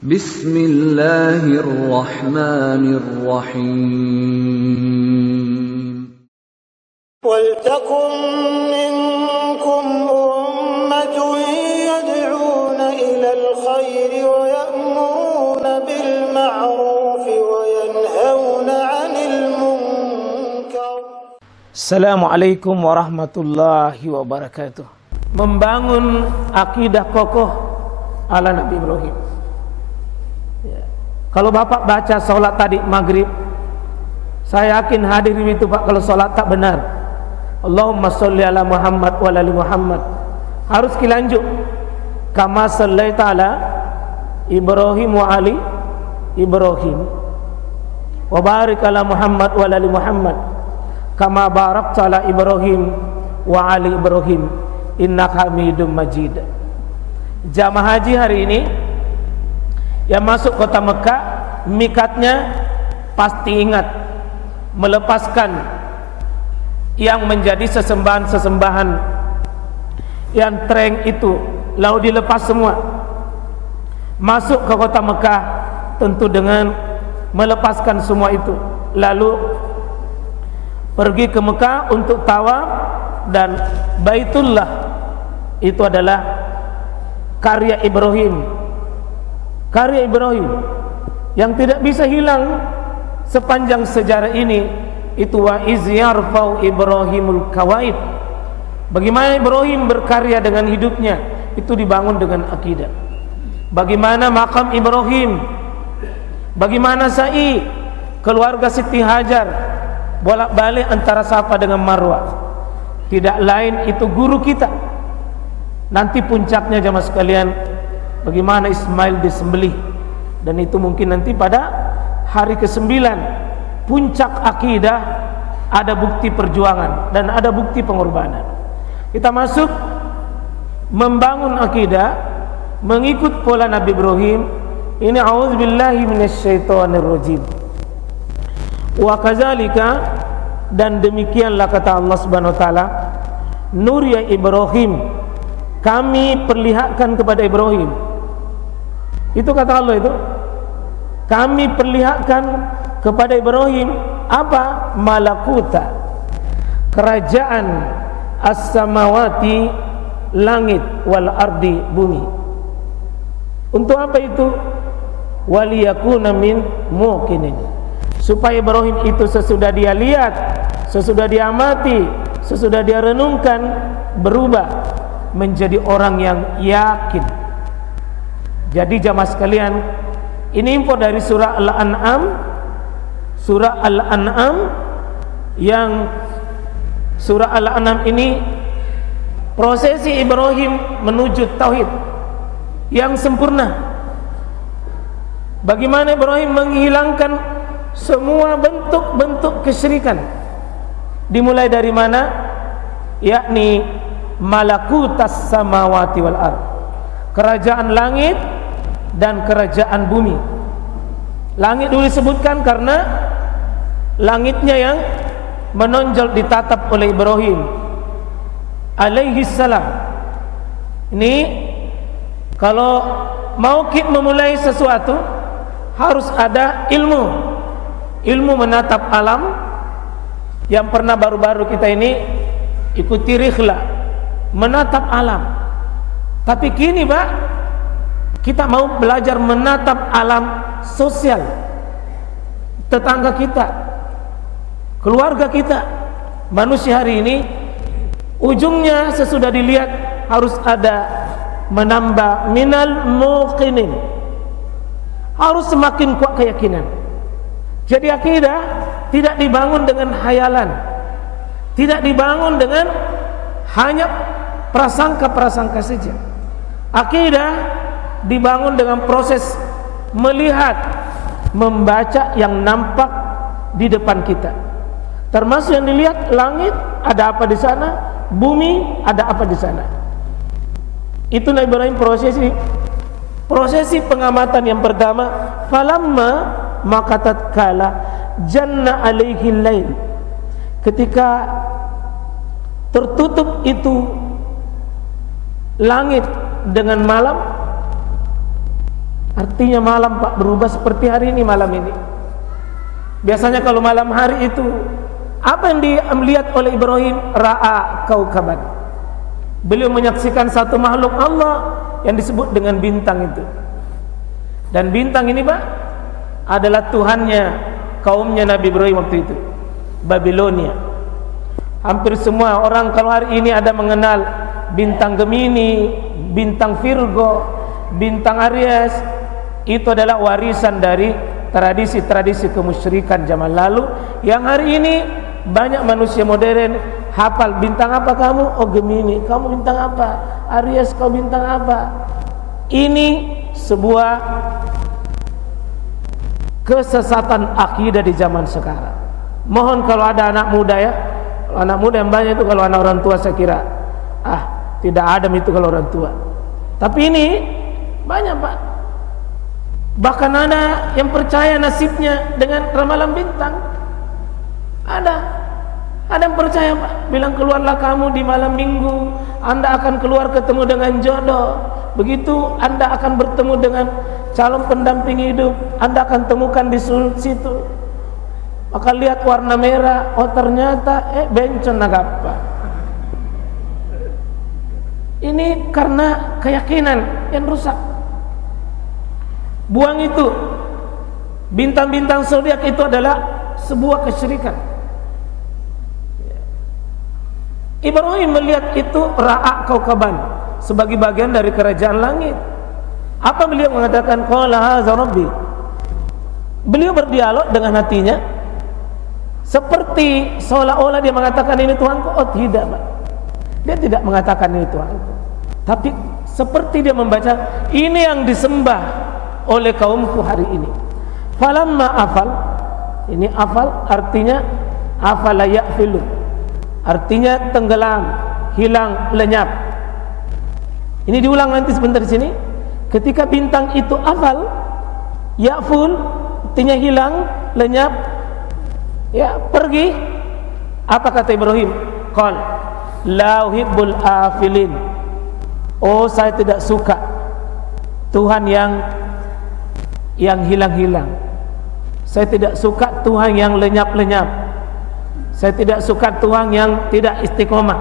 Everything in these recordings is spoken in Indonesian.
Bismillahirrahmanirrahim. وَلْتَكُنْ مِنْكُمْ أُمَّةٌ يَدْعُونَ إِلَى الْخَيْرِ وَيَأْمُرُونَ بِالْمَعْرُوفِ وَيَنْهَوْنَ عَنِ الْمُنْكَرِ. Assalamualaikum warahmatullahi wabarakatuh. Membangun akidah kokoh ala Nabi Ibrahim. Kalau Bapak baca sholat tadi maghrib, saya yakin hadirin itu Pak, kalau sholat tak benar, Allahumma sholli ala Muhammad wa ala Muhammad, harus dilanjut kama shallaita ala Ibrahim wa ali Ibrahim wa barik ala Muhammad wa ala Muhammad kama barakta ala Ibrahim wa ali Ibrahim innaka Hamidum Majid. Jamaah haji hari ini yang masuk kota Mekah, mikatnya pasti ingat melepaskan yang menjadi sesembahan-sesembahan yang tren itu, lalu dilepas semua. Masuk ke kota Mekah tentu dengan melepaskan semua itu, lalu pergi ke Mekah untuk tawaf, dan Baitullah itu adalah karya Ibrahim, karya Ibrahim yang tidak bisa hilang sepanjang sejarah ini. Itu wa iz yarfa'u Ibrahimul kawaid. Bagaimana Ibrahim berkarya dengan hidupnya, itu dibangun dengan akidah. Bagaimana makam Ibrahim, bagaimana sa'i keluarga Siti Hajar bolak-balik antara Safa dengan Marwah. Tidak lain itu guru kita. Nanti puncaknya jamaah sekalian, bagaimana Ismail disembelih, dan itu mungkin nanti pada hari ke-9. Puncak akidah, ada bukti perjuangan dan ada bukti pengorbanan. Kita masuk membangun akidah mengikut pola Nabi Ibrahim. Ini a'udzubillahi minasyaitonirrajim. Wa kadzalika, dan demikianlah kata Allah Subhanahu wa taala, Nuriya Ibrahim, kami perlihatkan kepada Ibrahim. Itu kata Allah, itu kami perlihatkan kepada Ibrahim apa? Malakuta, kerajaan as-samawati, langit, wal ardi, bumi. Untuk apa itu? Waliyakuna min muqinin, supaya Ibrahim itu sesudah dia lihat, sesudah dia amati, sesudah dia renungkan, berubah menjadi orang yang yakin. Jadi jamaah sekalian, ini info dari surah Al-An'am. Surah Al-An'am, yang surah Al-An'am ini prosesi Ibrahim menuju tauhid yang sempurna. Bagaimana Ibrahim menghilangkan semua bentuk-bentuk kesyirikan. Dimulai dari mana? Yakni malakutas samawati wal ard, kerajaan langit dan kerajaan bumi. Langit dulu disebutkan karena langitnya yang menonjol ditatap oleh Ibrahim alaihi salam. Ini kalau mau kita memulai sesuatu harus ada ilmu menatap alam. Yang pernah baru-baru kita ini ikuti rihla menatap alam. Tapi kini Pak, kita mau belajar menatap alam sosial, tetangga kita, keluarga kita. Manusia hari ini ujungnya sesudah dilihat harus ada menambah minal muqinin, harus semakin kuat keyakinan. Jadi akidah tidak dibangun dengan hayalan, tidak dibangun dengan hanya prasangka-prasangka saja. Akidah dibangun dengan proses melihat, membaca yang nampak di depan kita. Termasuk yang dilihat, langit ada apa di sana, bumi ada apa di sana. Itu Nabi Ibrahim prosesi pengamatan yang pertama. Falamma maka tatkala janna alaihi lail, ketika tertutup itu langit dengan malam, Artinya malam Pak berubah seperti hari ini malam ini. Biasanya kalau malam hari itu apa yang dilihat oleh Ibrahim? Ra'a kaukaban. Beliau menyaksikan satu makhluk Allah yang disebut dengan bintang itu. Dan bintang ini Pak adalah Tuhannya kaumnya Nabi Ibrahim waktu itu, Babilonia. Hampir semua orang kalau hari ini ada mengenal bintang Gemini, bintang Virgo, bintang Aries, itu adalah warisan dari tradisi-tradisi kemusyrikan zaman lalu yang hari ini banyak manusia modern hafal. Bintang apa kamu? Oh Gemini. Kamu bintang apa? Aries. Kau bintang apa? Ini sebuah kesesatan akidah di zaman sekarang. Mohon kalau ada anak muda ya, kalau anak muda yang banyak itu kalau anak orang tua saya kira tidak adam itu kalau orang tua. Tapi ini banyak Pak. Bahkan ada yang percaya nasibnya dengan ramalan bintang. Ada yang percaya Pak, bilang keluarlah kamu di malam minggu, Anda akan keluar ketemu dengan jodoh. Begitu Anda akan bertemu dengan calon pendamping hidup, Anda akan temukan di situ. Maka lihat warna merah, oh ternyata bencong nagapa. Ini karena keyakinan yang rusak. Buang itu. Bintang-bintang zodiak itu adalah sebuah kesyirikan. Ibrahim melihat itu ra'a kaukaban sebagai bagian dari kerajaan langit. Apa beliau mengatakan? Qala hadza rabbi. Beliau berdialog dengan hatinya seperti seolah-olah dia mengatakan ini Tuhanku. Oh tidak Pak, dia tidak mengatakan ini Tuhanku, tapi seperti dia membaca ini yang disembah oleh kaumku hari ini. Falamma afal, ini afal artinya afala ya'filu, artinya tenggelam, hilang, lenyap. Ini diulang nanti sebentar di sini. Ketika bintang itu afal, ya'ful artinya hilang, lenyap, ya pergi. Apa kata Ibrahim? Qal la uhibbul afilin. Oh saya tidak suka Tuhan yang hilang-hilang. Saya tidak suka Tuhan yang lenyap-lenyap. Saya tidak suka Tuhan yang tidak istiqomah,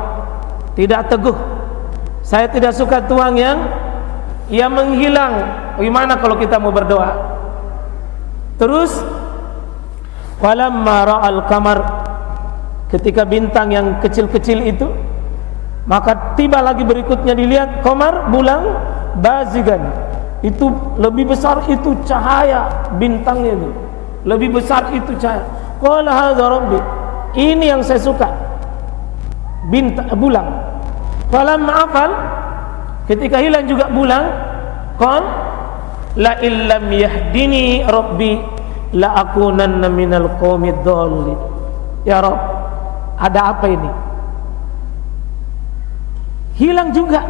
tidak teguh. Saya tidak suka Tuhan yang menghilang. Bagaimana kalau kita mau berdoa? Terus falamma ra'al qamar, ketika bintang yang kecil-kecil itu, maka tiba lagi berikutnya dilihat qamar, bulan bazigan. Itu lebih besar itu cahaya bintangnya itu. Lebih besar itu cahaya. Qala hadza rabbi. Ini yang saya suka. Bulan. Falamma afal, ketika hilang juga bulan, qal la illam yahdini rabbi la akunanna minal qaumid dhallin. Ya Rabb, ada apa ini? Hilang juga.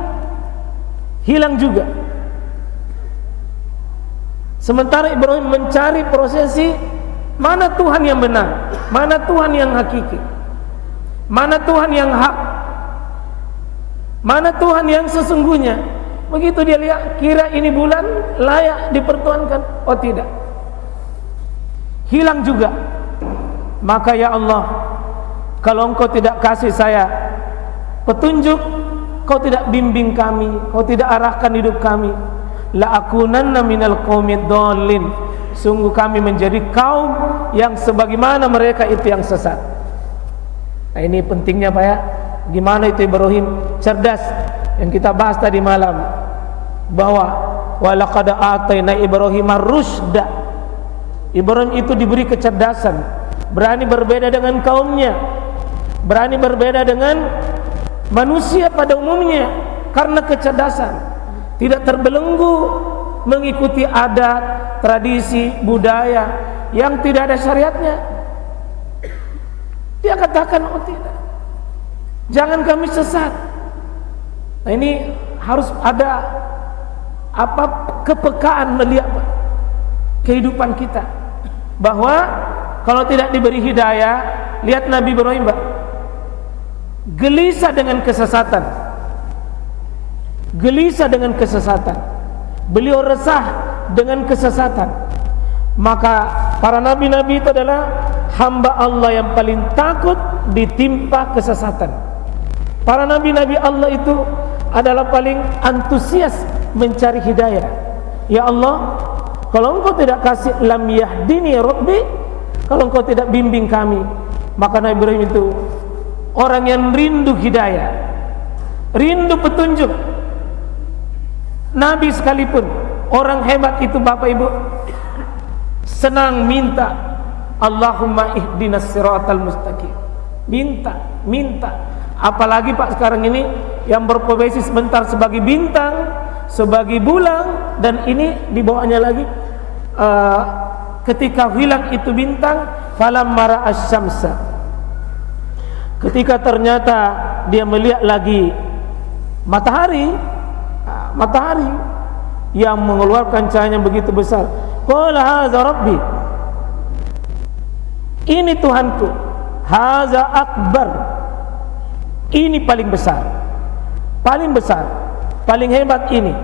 Hilang juga. Sementara Ibrahim mencari prosesi mana Tuhan yang benar, mana Tuhan yang hakiki, mana Tuhan yang hak, mana Tuhan yang sesungguhnya. Begitu dia lihat, kira ini bulan layak dipertuhankan. Oh tidak, hilang juga. Maka ya Allah, kalau Engkau tidak kasih saya petunjuk, Kau tidak bimbing kami, Kau tidak arahkan hidup kami, la akunanna minal qaumid dhallin, sungguh kami menjadi kaum yang sebagaimana mereka itu yang sesat. Nah ini pentingnya Pak ya, gimana itu Ibrahim cerdas, yang kita bahas tadi malam, bahwa walaqad ataina Ibrahim ar-rusyda. Ibrahim itu diberi kecerdasan, berani berbeda dengan kaumnya, berani berbeda dengan manusia pada umumnya karena kecerdasan. Tidak terbelenggu mengikuti adat, tradisi, budaya yang tidak ada syariatnya. Dia katakan, oh tidak, jangan kami sesat. Nah ini harus ada kepekaan melihat kehidupan kita, bahwa kalau tidak diberi hidayah, lihat Nabi Ibrahim Pak, gelisah dengan kesesatan. Gelisah dengan kesesatan. Beliau resah dengan kesesatan. Maka para nabi-nabi itu adalah hamba Allah yang paling takut ditimpa kesesatan. Para nabi-nabi Allah itu adalah paling antusias mencari hidayah. Ya Allah, kalau Engkau tidak kasih lam yahdini Rabbi, kalau Engkau tidak bimbing kami. Maka Nabi Ibrahim itu orang yang rindu hidayah, rindu petunjuk. Nabi sekalipun, orang hebat itu Bapak Ibu, senang minta Allahumma ihdinas siratal mustaqim. Minta. Apalagi Pak sekarang ini yang berprofesi sebentar sebagai bintang, sebagai bulan, dan ini dibawanya lagi ketika hilang itu bintang, falamma ra'asyamsa, ketika ternyata dia melihat lagi matahari yang mengeluarkan cahaya begitu besar, qala hadza rabbi, ini Tuhanku, hadza akbar, ini paling besar, paling hebat ini.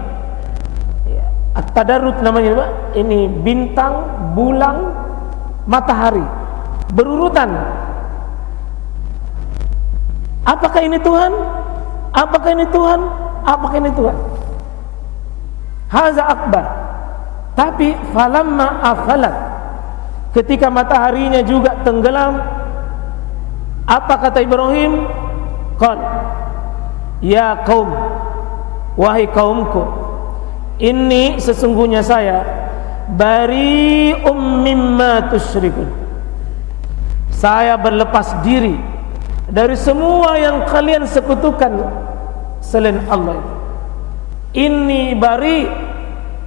At-tadarrut namanya Pak. Ini bintang, bulan, matahari berurutan. Apakah ini Tuhan? Apakah ini Tuhan? Apakah ini Tuhan? Haza akbar. Tapi falamma afalat, ketika mataharinya juga tenggelam, apa kata Ibrahim? Qal, ya kaum, wahai kaumku, ini sesungguhnya saya bari'um mimma tusyrikun, saya berlepas diri dari semua yang kalian sekutukan selain Allah. Ini bari,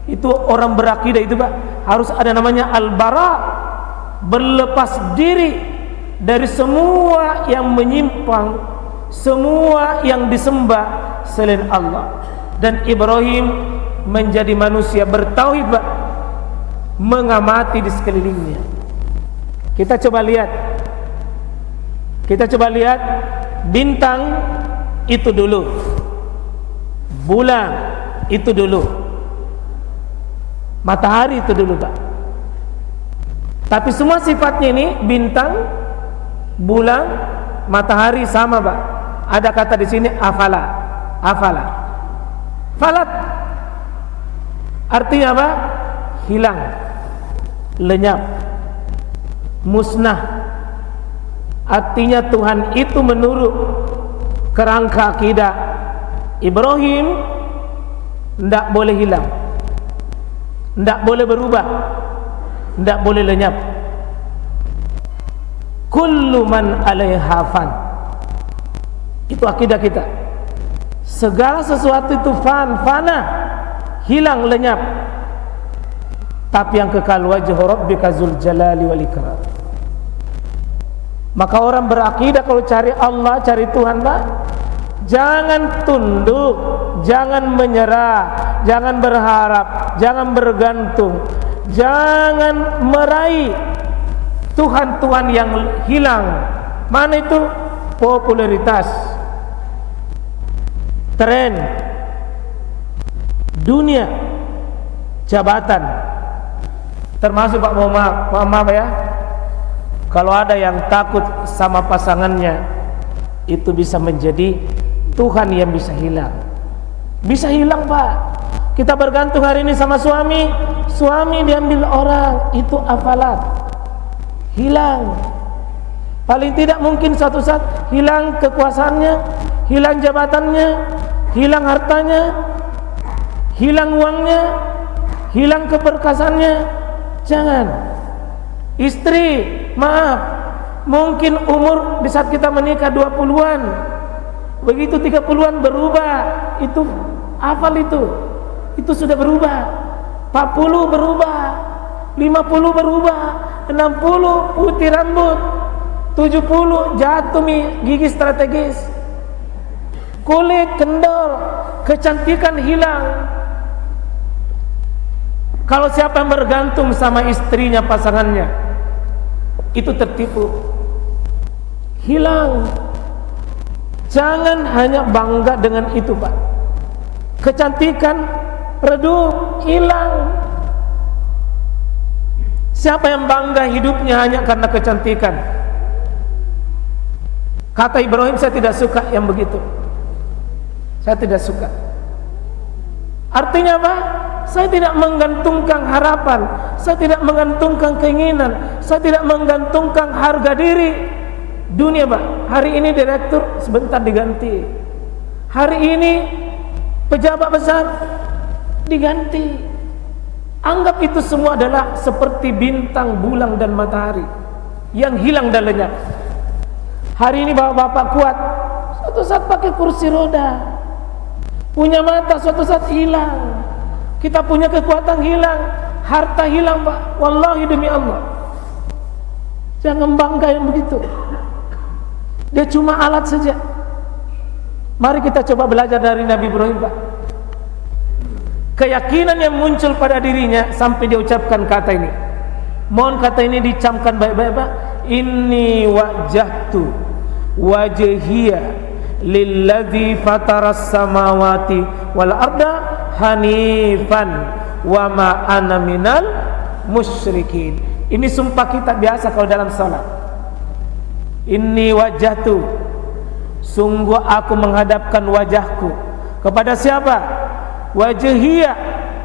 itu orang berakidah itu Pak, harus ada namanya al-bara, berlepas diri dari semua yang menyimpang, semua yang disembah selain Allah. Dan Ibrahim menjadi manusia bertauhid Pak, mengamati di sekelilingnya. Kita coba lihat bintang itu dulu, bulan itu dulu, matahari itu dulu Pak. Tapi semua sifatnya ini, bintang, bulan, matahari sama Pak. Ada kata di sini afala. Falat artinya apa? Hilang, lenyap, musnah. Artinya Tuhan itu menurut kerangka akidah Ibrahim tidak boleh hilang, tidak boleh berubah, tidak boleh lenyap. Kullu man 'alaiha fan, itu akidah kita. Segala sesuatu itu fana, hilang, lenyap. Tapi yang kekal wajhu rabbika dzul jalali wal ikram. Maka orang berakidah kalau cari Allah, cari Tuhan Pak, jangan tunduk, jangan menyerah, jangan berharap, jangan bergantung, jangan meraih Tuhan-Tuhan yang hilang. Mana itu? Popularitas, tren, dunia, jabatan. Termasuk Pak, mohon maaf ya, kalau ada yang takut sama pasangannya, itu bisa menjadi Tuhan yang bisa hilang. Bisa hilang Pak. Kita bergantung hari ini sama suami diambil orang, itu afalat, hilang. Paling tidak mungkin suatu saat hilang kekuasaannya, hilang jabatannya, hilang hartanya, hilang uangnya, hilang keperkasannya. Jangan. Istri, maaf, mungkin umur di saat kita menikah 20-an, begitu 30-an berubah. Itu hafal itu sudah berubah. 40 berubah, 50 berubah, 60 putih rambut, 70 jatuh gigi strategis, kulit kendor, kecantikan hilang. Kalau siapa yang bergantung sama istrinya, pasangannya, itu tertipu, hilang. Jangan hanya bangga dengan itu Pak. Kecantikan redup, hilang. Siapa yang bangga hidupnya hanya karena kecantikan? Kata Ibrahim, saya tidak suka yang begitu. Saya tidak suka. Artinya apa? Saya tidak menggantungkan harapan, saya tidak menggantungkan keinginan, saya tidak menggantungkan harga diri. Dunia, Pak, hari ini direktur, sebentar diganti. Hari ini pejabat besar, diganti. Anggap itu semua adalah seperti bintang, bulan dan matahari yang hilang dan lenyap. Hari ini bapak-bapak kuat, suatu saat pakai kursi roda. Punya mata, suatu saat hilang. Kita punya kekuatan hilang, harta hilang, Pak. Wallahi demi Allah. Jangan bangga yang begitu. Dia cuma alat saja. Mari kita coba belajar dari Nabi Ibrahim, Pak. Keyakinan yang muncul pada dirinya sampai dia ucapkan kata ini. Mohon kata ini dicamkan baik-baik, Pak. Inni wajjahtu wajhiya lilladzi fataras samawati wal arda hanifan wa ma ana minal musyrikin. Ini sumpah kita biasa kalau dalam salat. Inni wajjahtu, sungguh aku menghadapkan wajahku kepada siapa? Wajhiya,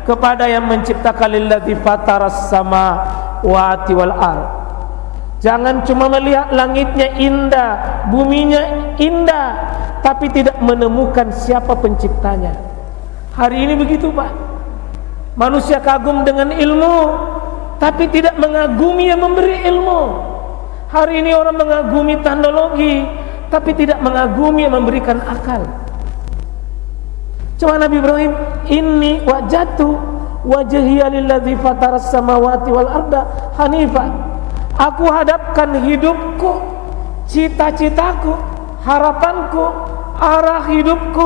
kepada yang menciptakan lilladzi fataras samawati wal ard. Jangan cuma melihat langitnya indah, buminya indah, tapi tidak menemukan siapa penciptanya. Hari ini begitu, Pak. Manusia kagum dengan ilmu, tapi tidak mengagumi yang memberi ilmu. Hari ini orang mengagumi teknologi, tapi tidak mengagumi yang memberikan akal. Coba Nabi Ibrahim, inni wajjahtu wajhiya lilladzi fataras samawati wal arda hanifan. Aku hadapkan hidupku, cita-citaku, harapanku, arah hidupku,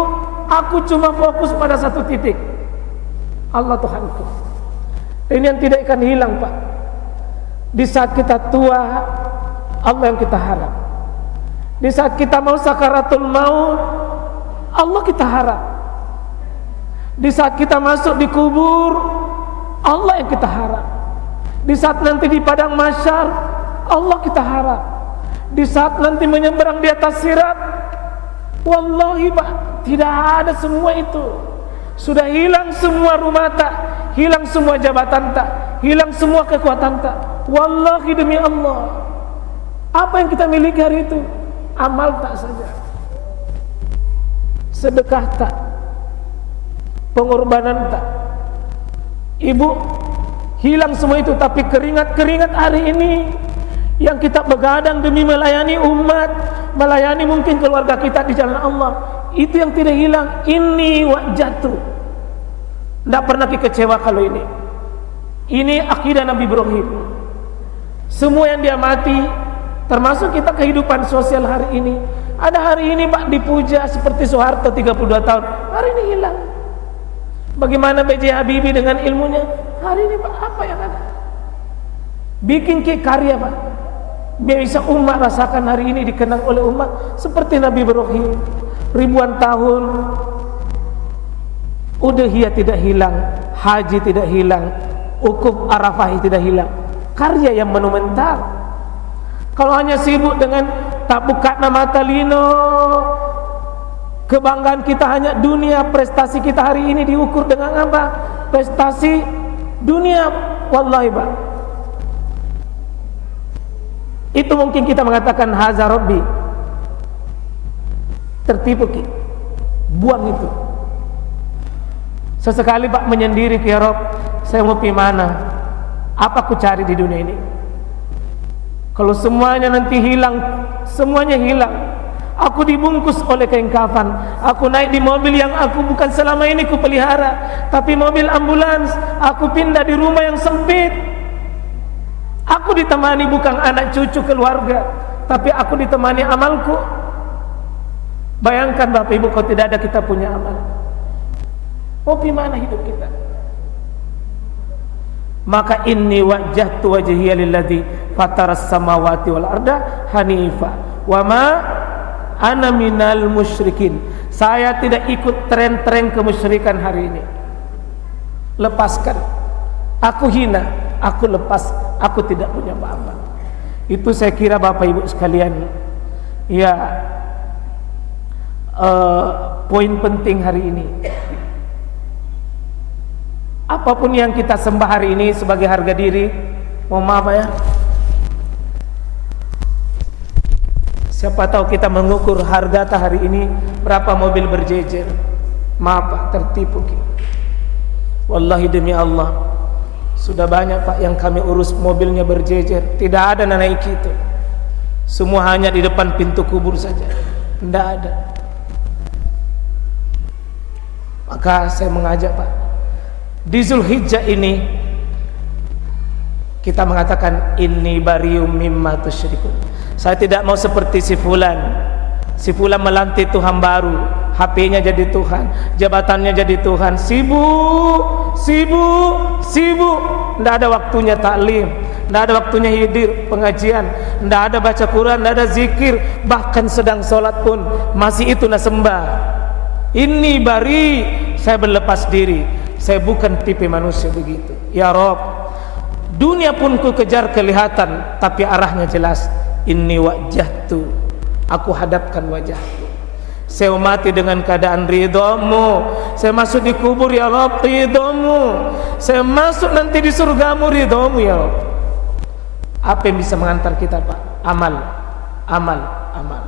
aku cuma fokus pada satu titik, Allah Tuhanku. Ini yang tidak akan hilang, Pak. Di saat kita tua, Allah yang kita harap. Di saat kita mau sakaratul maut, Allah kita harap. Di saat kita masuk di kubur, Allah yang kita harap. Di saat nanti di padang mahsyar, Allah kita harap. Di saat nanti menyeberang di atas sirat, wallahi, Pak, tidak ada semua itu. Sudah hilang semua rumah tak, hilang semua jabatan tak, hilang semua kekuatan tak. Wallahi demi Allah, apa yang kita miliki hari itu? Amal tak saja, sedekah tak, pengorbanan tak. Ibu, hilang semua itu, tapi keringat-keringat hari ini yang kita begadang demi melayani umat, melayani mungkin keluarga kita di jalan Allah, itu yang tidak hilang. Ini wajjahtu. Tidak pernah kecewa kalau ini. Ini akidah Nabi Ibrahim. Semua yang dia mati, termasuk kita kehidupan sosial hari ini. Ada hari ini, Pak, dipuja seperti Soeharto 32 tahun. Hari ini hilang. Bagaimana B.J. Habibie dengan ilmunya? Hari ini, Pak, apa yang ada? Bikin karya, Pak, biar bisa umat rasakan hari ini dikenang oleh umat seperti Nabi Ibrahim. Ribuan tahun, udhiyah tidak hilang, haji tidak hilang, ukuf Arafah tidak hilang. Karya yang monumental. Kalau hanya sibuk dengan tak buka nama talino, kebanggaan kita hanya dunia, prestasi kita hari ini diukur dengan apa? Prestasi dunia. Wallahi, Pak, itu mungkin kita mengatakan haza rabbi, tertipu kita, buang itu. Sesekali, Pak, menyendiri, ya Rob, saya mau pergi mana? Apa aku cari di dunia ini? Kalau semuanya nanti hilang, semuanya hilang. Aku dibungkus oleh kain kafan. Aku naik di mobil yang aku bukan selama ini ku pelihara, tapi mobil ambulans. Aku pindah di rumah yang sempit. Aku ditemani bukan anak cucu keluarga, tapi aku ditemani amalku. Bayangkan Bapak Ibu, kalau tidak ada kita punya amal, mau gimana hidup kita? Maka inni wajjahtu wajhiya lilladzi fataras samawati wal arda hanifa wa ma ana minal musyrikin. Saya tidak ikut tren-tren kemusyrikan hari ini. Lepaskan. Aku hina, aku lepas aku tidak punya apa-apa. Itu saya kira Bapak Ibu sekalian, ya, poin penting hari ini. Apapun yang kita sembah hari ini sebagai harga diri, mohon maaf ya, siapa tahu kita mengukur harga hari ini berapa mobil berjejer. Maaf Pak, tertipu kita. Wallahi demi Allah, sudah banyak Pak yang kami urus mobilnya berjejer, tidak ada naik itu. Semua hanya di depan pintu kubur saja, tidak ada. Maka saya mengajak Pak, di Zulhijjah ini kita mengatakan inni barium mimma tusyrikun. Saya tidak mau seperti si fulan. Si fulan melantik Tuhan baru, HP-nya jadi Tuhan, jabatannya jadi Tuhan, sibuk, tidak ada waktunya taklim, tidak ada waktunya hidir pengajian, tidak ada baca Quran, tidak ada zikir, bahkan sedang sholat pun masih itu nak sembah. Ini bari, saya berlepas diri, saya bukan tipe manusia begitu. Ya Rob, dunia pun ku kejar kelihatan, tapi arahnya jelas. Inni wajjahtu, aku hadapkan wajahku. Saya mati dengan keadaan ridhamu. Saya masuk di kubur ya Rob, ridhamu. Saya masuk nanti di surgamu, ridhamu ya Rob. Apa yang bisa mengantar kita Pak? Amal, amal, amal.